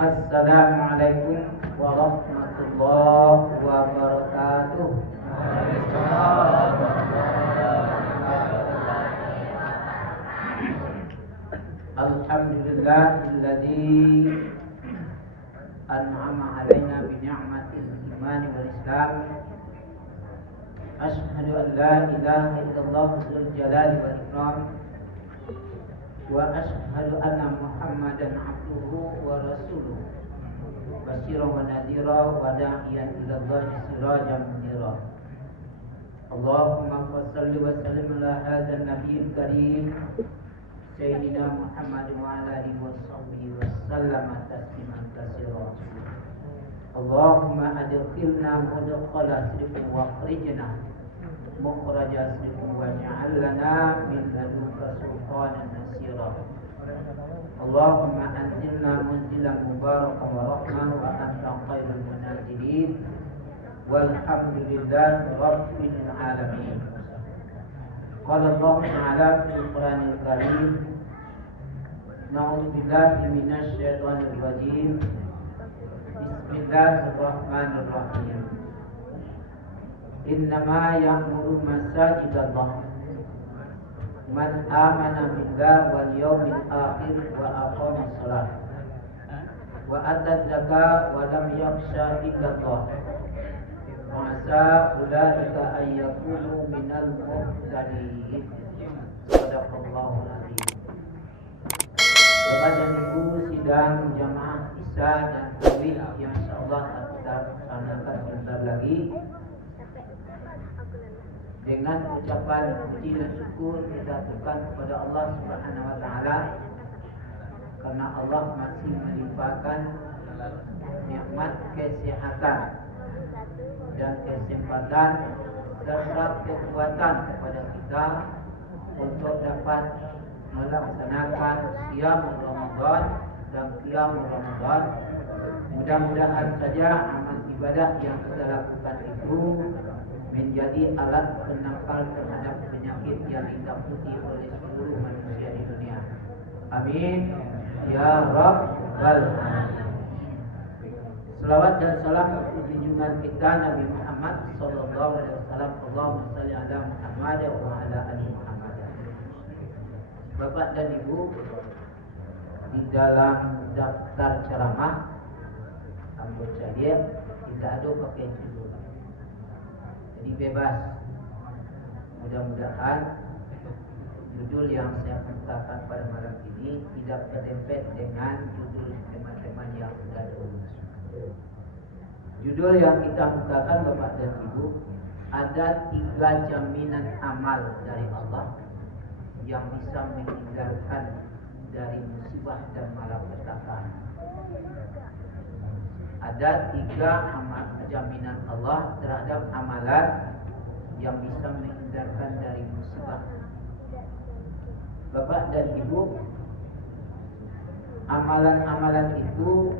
Assalamualaikum warahmatullahi wabarakatuh. Alhamdulillahilladzi an'ama alaina bi ni'matil iman wal islam. Asyhadu an la ilaha illallah dzul jalali wal ikram. Wa asyhadu anna Muhammadan abduhu wa rasuluh. Basyiran wa nadhira wa da'iyan ila Allahi sirajan munira. Allahumma shalli wa sallim ala hadzal nabiyil karim Sayyidina Muhammad wa ala alihi wa sahbihi wa sallam tasliman katsira. Allahumma adkhilna mudkhala sidqin wa akhrijna mukhraja sidqin waj'al lana min ladunka sultanan nasira. Allahumma anzilna munzilan mubarakan wa rahman wa anta khairul munazilin walhamdulillahi rabbil alamin. Qala Allah Ta'ala fil Qur'anil Karim, na'udzu billahi minasy syaithanir rajim. Bismillahirrahmanirrahim. Innama ya'muru masajidallah man amana billahi wal yawmil akhir wa aqama shalah wa ata zakata wa lam yakhsha illallah. Masa ulaika ayyakunu minal muhtadin. Sadaqallahul azim. Bapak dan Ibu sidang jamaah Isya dan Tarawih yang insyaallah kita laksanakan sebentar lagi dengan ucapan puji dan syukur kita aturkan kepada Allah Subhanahu wa taala karena Allah masih melimpahkan nikmat kesehatan dan kesempatan serta kekuatan kepada kita untuk dapat melaksanakan siam Ramadan dan qiyam Ramadan. Mudah-mudahan saja amal ibadah yang kita lakukan itu menjadi alat penangkal terhadap penyakit yang ditakuti oleh seluruh manusia di dunia. Amin ya rabbal alamin. Selawat dan salam untuk junjungan kita Nabi Muhammad sallallahu alaihi wasallam. Allahumma shalli ala Muhammad wa ala ali Muhammad. Bapak dan Ibu, di dalam daftar ceramah anggota dia tidak ada pakai judul. Jadi bebas. Mudah-mudahan judul yang saya kemukakan pada malam ini tidak berdempet dengan judul tema-tema yang sudah dulu. Judul yang kita bukakan Bapak dan Ibu, ada 3 jaminan amal dari Allah yang bisa menghindarkan dari musibah dan malapetaka. Ada 3 jaminan Allah terhadap amalan yang bisa menghindarkan dari musibah. Bapak dan Ibu, amalan-amalan itu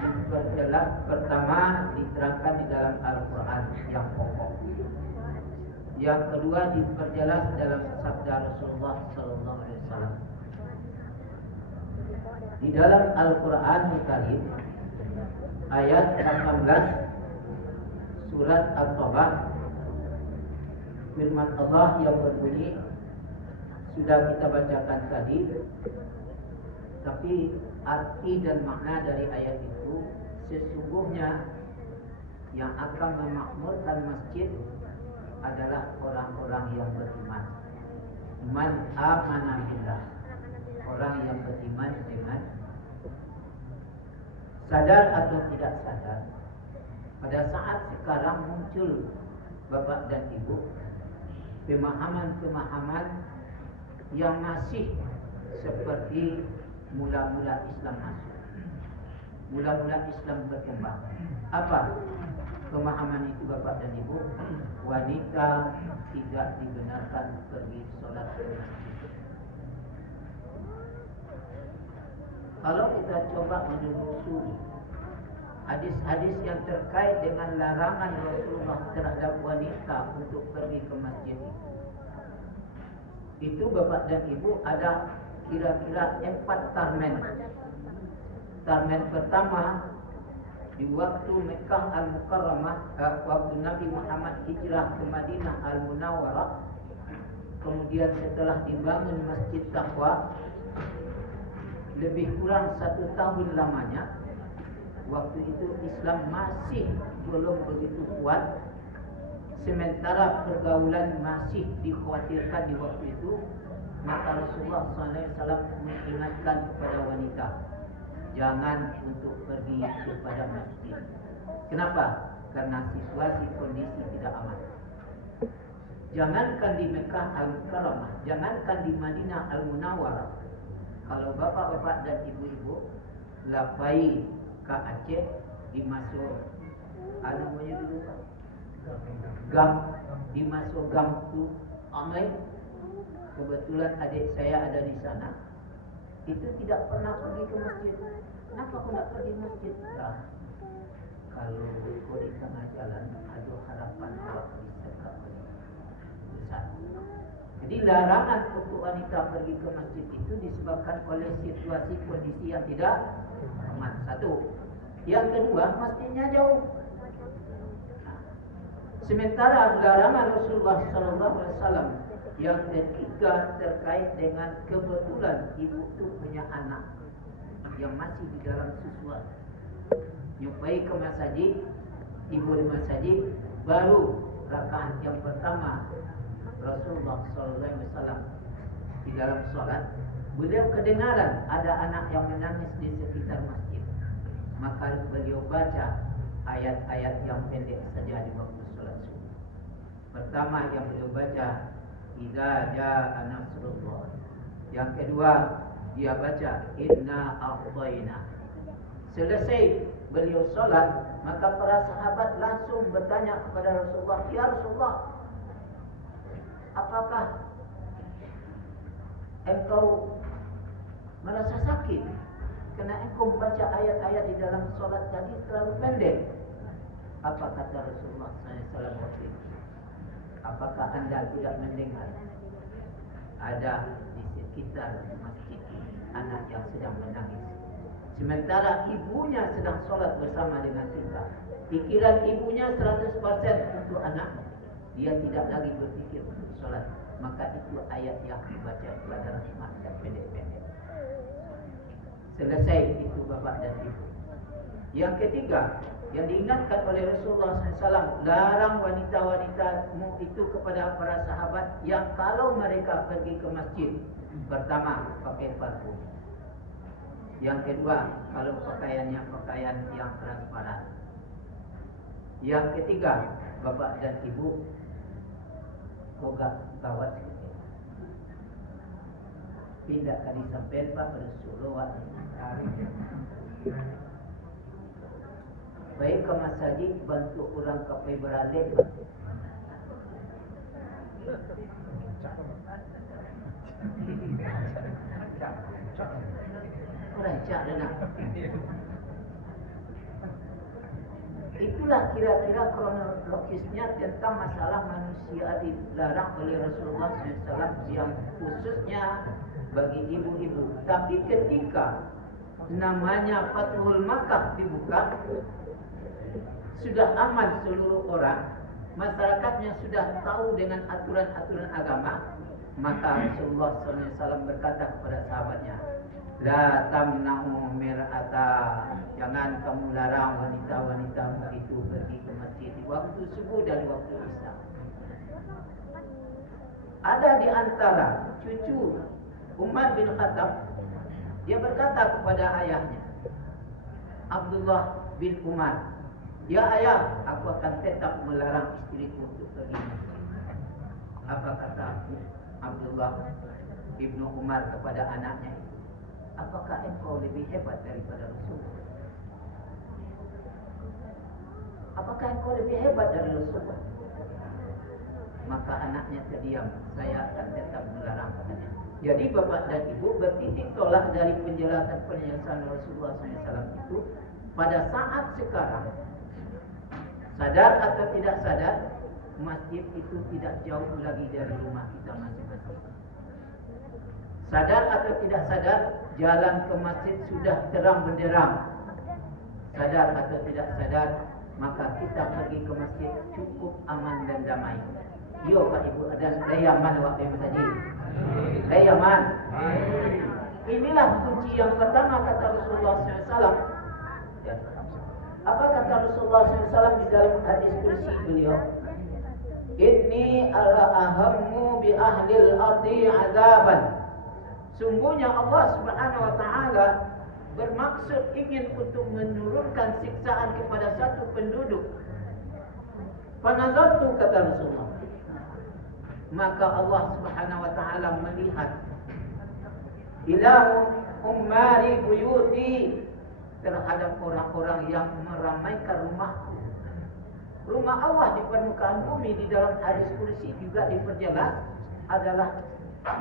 diperjelas pertama diterangkan di dalam Al-Quran yang pokok. Yang kedua diperjelas dalam sabda Rasulullah Sallallahu Alaihi Wasallam. Di dalam Al-Quran Karim ayat 18 surat At-Taubah, firman Allah yang berbunyi sudah kita bacakan tadi, tapi arti dan makna dari ayat itu sesungguhnya yang akan memakmurkan masjid adalah orang-orang yang beriman. Man amana billah, orang yang beriman dengan sadar atau tidak sadar. Pada saat sekarang muncul Bapak dan Ibu pemahaman-pemahaman yang masih seperti mula-mula Islam masuk, mula-mula Islam berkembang. Apa pemahaman itu Bapak dan Ibu? Wanita tidak dibenarkan pergi sholat ke masjid. Kalau kita coba menelusuri hadis-hadis yang terkait dengan larangan Rasulullah terhadap wanita untuk pergi ke masjid itu Bapak dan Ibu ada kira-kira 4 tarmen Starman pertama di waktu Mekah Al-Mukarramah, waktu Nabi Muhammad hijrah ke Madinah Al-Munawwarah. Kemudian setelah dibangun Masjid Taqwa, lebih kurang 1 tahun lamanya. Waktu itu Islam masih belum begitu kuat, sementara pergaulan masih dikhawatirkan di waktu itu. Maka Rasulullah SAW mengingatkan kepada wanita, jangan untuk pergi kepada masjid. Kenapa? Karena situasi kondisi tidak aman. Jangankan di Mekah Al-Mukarramah, jangankan di Madinah Al-Munawwarah, kalau bapak-bapak dan ibu-ibu lapai ke Aceh, dimasuk namanya dulu Pak, gang, dimasuk gang itu amai. Kebetulan adik saya ada di sana, itu tidak pernah pergi ke masjid. Kenapa aku tidak pergi masjid? Nah, kalau kau di tengah jalan, ada harapan awak bisa ke besar. Jadi larangan untuk wanita pergi ke masjid itu disebabkan oleh situasi kondisi yang tidak aman. Satu. Yang kedua, masjidnya jauh. Sementara larangan Rasulullah SAW yang ketiga terkait dengan kebetulan ibu itu punya anak yang masih di dalam susuan, nyupai ke masjid, ibu di masjid, baru rakaat yang pertama Rasulullah SAW di dalam sholat, beliau kedengaran ada anak yang menangis di sekitar masjid. Maka beliau baca ayat-ayat yang pendek saja di waktu sholat subuh. Pertama yang beliau baca, idza jaa nasrullah. Yang kedua dia baca, inna a'tayna. Selesai beliau sholat, maka para sahabat langsung bertanya kepada Rasulullah, ya Rasulullah, apakah engkau merasa sakit karena engkau membaca ayat-ayat di dalam sholat tadi terlalu pendek? Apa kata Rasulullah SAW waktu itu? Apakah anda tidak mendengar ada di sekitar masjid anak yang sedang menangis, sementara ibunya sedang sholat bersama dengan kita? Pikiran ibunya 100% untuk anak, dia tidak lagi berpikir untuk sholat. Maka itu ayat yang dibaca itu adalah rahmat dan pendek-pendek. Selesai itu bapak dan ibu. Yang ketiga yang diingatkan oleh Rasulullah SAW, larang wanita-wanitamu itu kepada para sahabat yang kalau mereka pergi ke masjid, pertama pakai parfum. Yang kedua, kalau pakaiannya pakaian yang transparan. Yang ketiga, bapak dan ibu boga kawat sedikit. Pindah kali sampai Pak Rasulullah. Baik ke masjid bantu orang kapai beralih. Rancak dengar. Itulah kira-kira kronologisnya tentang masalah manusia dilarang oleh Rasulullah SAW yang khususnya bagi ibu-ibu. Tapi ketika namanya Fathul Makkah dibuka, sudah aman seluruh orang, masyarakatnya sudah tahu dengan aturan-aturan agama, maka Rasulullah SAW berkata kepada sahabatnya, la tamna'u mir'ata, jangan kamu larang wanita-wanitamu itu pergi ke masjid di waktu subuh dan waktu isya. Ada di antara cucu Umar bin Khattab, dia berkata kepada ayahnya Abdullah bin Umar, ya ayah, aku akan tetap melarang istriku untuk pergi ke masjid. Apa kata Abdullah ibnu Umar kepada anaknya? Apakah engkau lebih hebat daripada Rasulullah? Apakah engkau lebih hebat dari Rasulullah? Maka anaknya terdiam. Saya akan tetap melarang katanya. Jadi bapak dan ibu bertitik tolak dari penjelasan Rasulullah SAW itu. Pada saat sekarang, sadar atau tidak sadar, masjid itu tidak jauh lagi dari rumah kita masing-masing. Sadar atau tidak sadar, jalan ke masjid sudah terang benderang. Sadar atau tidak sadar, maka kita pergi ke masjid cukup aman dan damai. Yo Pak Ibu, ada dayaman waktu yang tadi. Dayaman. Inilah kunci yang pertama kata Rasulullah SAW. Ya. Apa kata Rasulullah SAW di dalam hadis kursi beliau? Inni ahammu bi ahlil ardi azaban. Sungguhnya Allah Subhanahu wa taala bermaksud ingin untuk menurunkan siksaan kepada satu penduduk. Fanazartu kata Rasulullah. Maka Allah Subhanahu wa taala melihat ila ummari buyuti, terhadap orang-orang yang meramaikan rumahku. Rumah Allah di permukaan bumi di dalam hadis kursi juga diperjelas adalah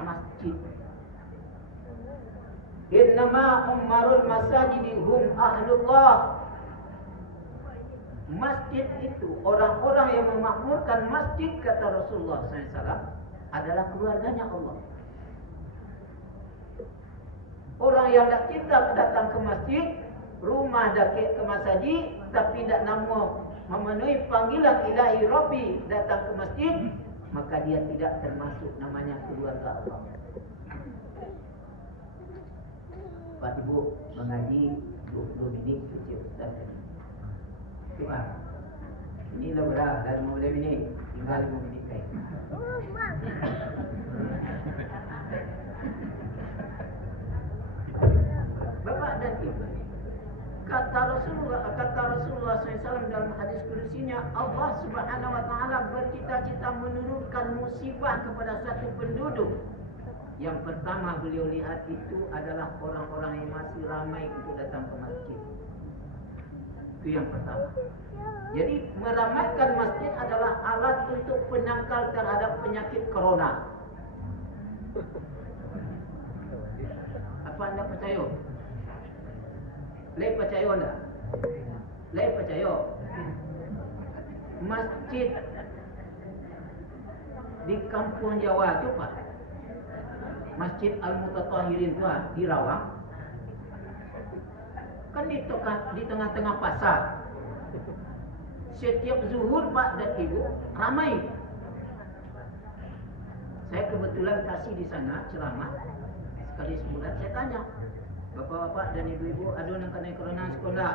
masjid. Innama ummarul masajidi hum ahlullah. Masjid itu, orang-orang yang memakmurkan masjid kata Rasulullah SAW adalah keluarganya Allah. Orang yang tak cinta datang ke masjid, rumah dakik ke masjid, tapi tidak nama memenuhi panggilan ilahi Rabbi datang ke masjid, maka dia tidak termasuk namanya keluarga Allah. Pak Ibu mengaji 20 minit kecil Ustaz. Doa. Inilah berat dan 5 minit, tinggal 5 minit lagi. Bapak dan Ibu, kata Rasulullah SAW dalam hadis kursinya, Allah Subhanahu wa taala bercita-cita menurunkan musibah kepada satu penduduk. Yang pertama beliau lihat itu adalah orang-orang yang masih ramai untuk datang ke masjid. Itu yang pertama. Jadi meramaikan masjid adalah alat untuk penangkal terhadap penyakit corona. Apa anda percaya? Lep percaya tak? Lep percaya. Masjid di kampung Jawa tu Pak, Masjid Al-Mutatahirin tu di Rawang, kan di tengah-tengah pasar. Setiap zuhur Pak dan Ibu ramai. Saya kebetulan kasih di sana ceramah sekali sebulan. Saya tanya, bapak-bapak dan ibu-ibu, ada yang kena corona sekolah?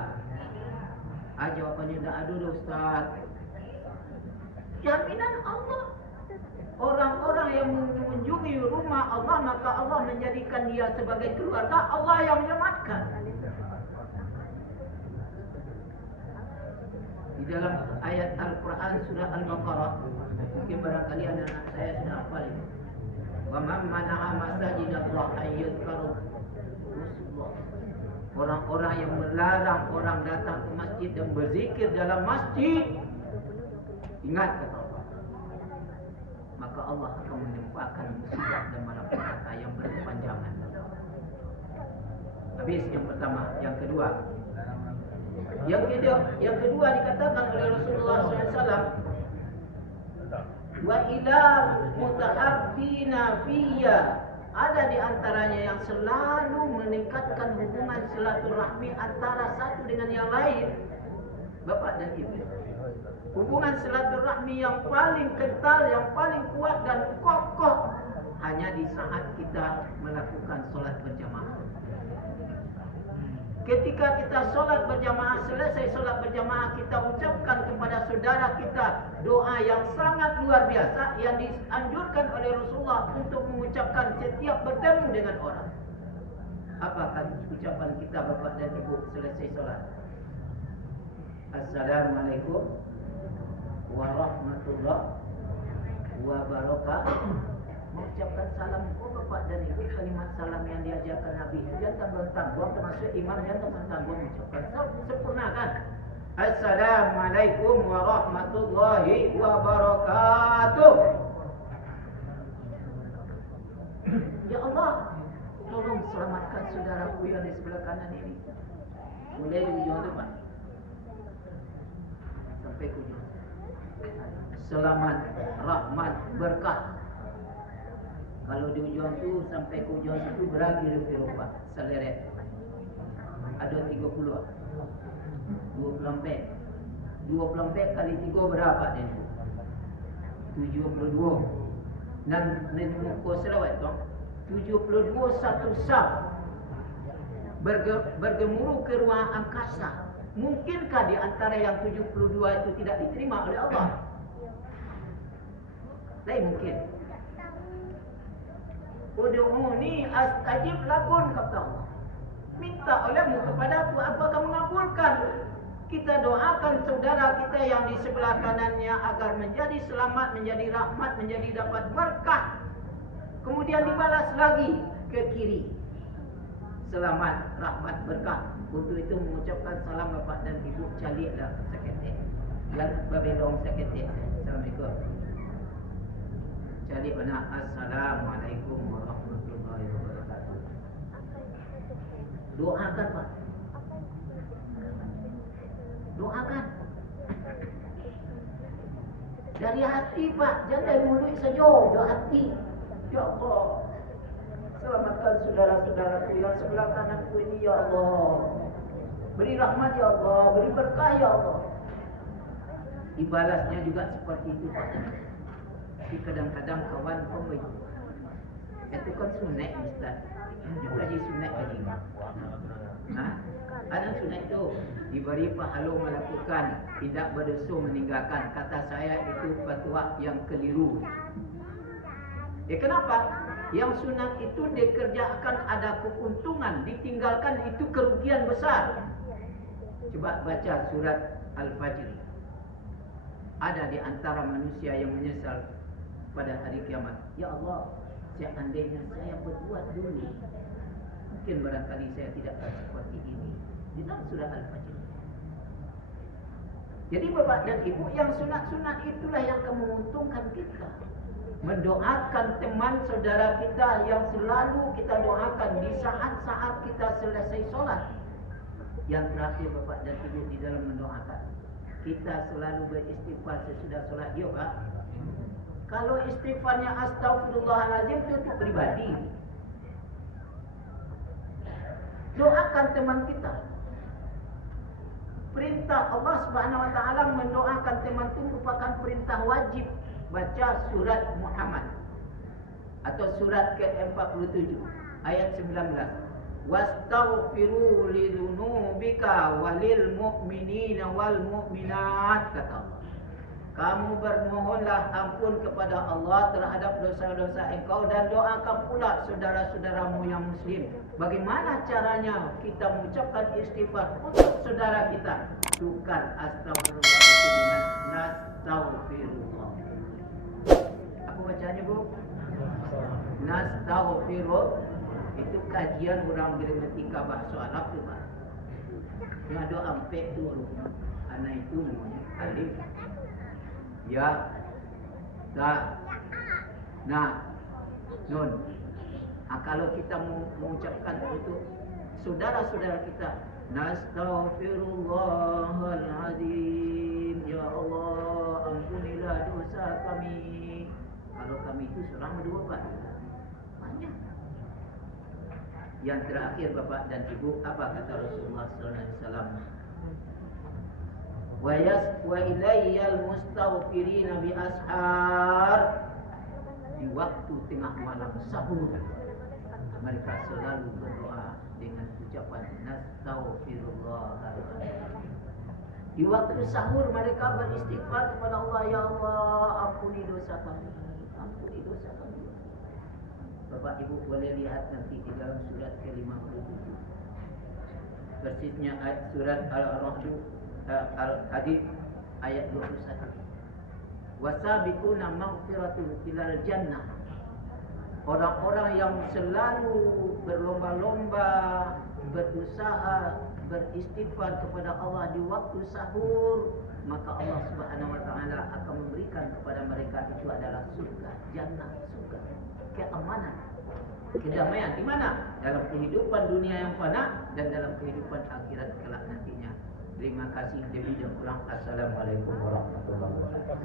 Jawabannya tidak ada Ustaz. Jaminan Allah. Orang-orang yang mengunjungi rumah Allah, maka Allah menjadikan dia sebagai keluarga Allah yang menyelamatkan. Di dalam ayat Al-Quran surah Al-Baqarah, mungkin barangkali anak-anak saya sudah hafal ini. Wa man mana'a masajidallah ayyadhkaru. Orang-orang yang melarang orang datang ke masjid dan berzikir dalam masjid, ingat kata Allah, maka Allah akan menimpakan musibah dan malapetaka yang berkepanjangan. Habis yang pertama. Yang kedua dikatakan oleh Rasulullah SAW, wa ila mutahabbina fiyya, ada di antaranya yang selalu meningkatkan hubungan silaturahmi antara satu dengan yang lain. Bapak dan Ibu, hubungan silaturahmi yang paling kental, yang paling kuat dan kokoh hanya di saat kita melakukan solat berjamaah. Ketika kita solat berjamaah, selesai solat berjamaah, kita ucapkan kepada saudara kita doa yang sangat luar biasa yang dianjurkan oleh Rasulullah untuk mengucapkan setiap bertemu dengan orang. Apakah ucapan kita Bapak dan Ibu selesai solat? Assalamualaikum warahmatullahi wabarakatuh. Mengucapkan salam, Bapak dan Ibu, kalimat salam yang diajarkan Nabi, jangan tanggung-tanggung, termasuk imam jangan tanggung-tanggung mengucapkan. Sempurnakan. Assalamualaikum warahmatullahi wabarakatuh. Ya Allah, tolong selamatkan saudaraku yang di sebelah kanan ini. Mulai di ujung tu Pak, sampai ke ujung. Selamat, rahmat, berkah Kalau di ujung tu sampai ke ujung situ beragi lebih rupa seleret. Ada 30. 24 kali 3 berapa dia? 72. Dan muka selawat tu 72 satu saf bergemuruh ke ruang angkasa. Mungkinkah di antara yang 72 itu tidak diterima oleh Allah? Lain mungkin. Ud'uni astajib lakum, kata Allah. Minta olehmu kepada aku akan mengabulkan. Kita doakan saudara kita yang di sebelah kanannya agar menjadi selamat, menjadi rahmat, menjadi dapat berkah. Kemudian dibalas lagi ke kiri. Selamat, rahmat, berkah. Untuk itu mengucapkan salam bapak dan ibu, caliklah seketik. Yang berbelong seketik. Assalamualaikum. Calik mana? Assalamualaikum warahmatullahi wabarakatuh. Doakan Pak. Doakan. Dari hati Pak, jangan dari mulut saja, dari hati. Ya Allah, selamatkan saudara-saudaraku yang sebelah kananku ini ya Allah. Beri rahmat ya Allah, beri berkah ya Allah. Dibalasnya juga seperti itu Pak. Tapi kadang-kadang kawan pemberi. Itu kan sunat Ustaz. Juga di sunat lagi. Ada sunat itu diberi pahala melakukan, tidak berdosa meninggalkan. Kata saya itu fatwa yang keliru. Kenapa? Yang sunat itu dikerjakan ada keuntungan, ditinggalkan itu kerugian besar. Coba baca surat Al-Fajr. Ada di antara manusia yang menyesal pada hari kiamat. Ya Allah, seandainya saya berbuat dulu, mungkin barangkali saya tidak akan seperti ini. Di dalam surah Al-Fajr. Jadi bapak dan ibu, yang sunat-sunat itulah yang akan menguntungkan kita. Mendoakan teman saudara kita yang selalu kita doakan di saat-saat kita selesai sholat. Yang terakhir bapak dan ibu di dalam mendoakan, kita selalu beristighfar sesudah sholat. Ya Pak. Kalau istighfarnya astagfirullahaladzim itu untuk pribadi. Doakan teman kita. Perintah Allah Subhanahu wa taala mendoakan teman itu merupakan perintah wajib. Baca surat Muhammad atau surat ke-47 ayat 19. Wastaghfiru lidzunubika walil mu'minina wal mu'minat, kata Allah. Kamu bermohonlah ampun kepada Allah terhadap dosa-dosa engkau dan doakan pula saudara-saudaramu yang muslim. Bagaimana caranya kita mengucapkan istighfar untuk saudara kita? Tukar astagfirullah itu dengan nastaghfirullah. Apa bacanya Bu? Nastaghfirullah. Itu kajian orang gramatika bahasa Arab tu Pak. Ada ampek tu rupanya. Anak itu namanya alif, ya, ta, na, nun. Kalau kita mengucapkan untuk saudara-saudara kita, nastaghfirullahaladzim, ya Allah, ampunilah dosa kami. Kalau kami itu seorang berdua Pak, banyak. Yang terakhir bapak dan ibu, apa kata Rasulullah SAW? Wa ilayyal mustaghfirina bi ashar. Di waktu tengah malam sahur, mereka selalu berdoa dengan ucapan nastaghfirullahaladzim. Di waktu sahur mereka beristighfar kepada Allah, ya Allah, ampuni dosa kami, ampuni dosa kami. Bapak Ibu boleh lihat nanti di dalam surat ke-57. Persisnya surat Al-Ra'd Al-Hadid ayat 21. Wasabiquna maghfiratun ilal jannah. Orang-orang yang selalu berlomba-lomba, berusaha, beristighfar kepada Allah di waktu sahur, maka Allah Subhanahu wa taala akan memberikan kepada mereka itu adalah surga, jannah, surga, keamanan, kedamaian. Di mana? Dalam kehidupan dunia yang fana dan dalam kehidupan akhirat kelak nantinya. Terima kasih lebih dan kurang. Assalamualaikum warahmatullahi wabarakatuh.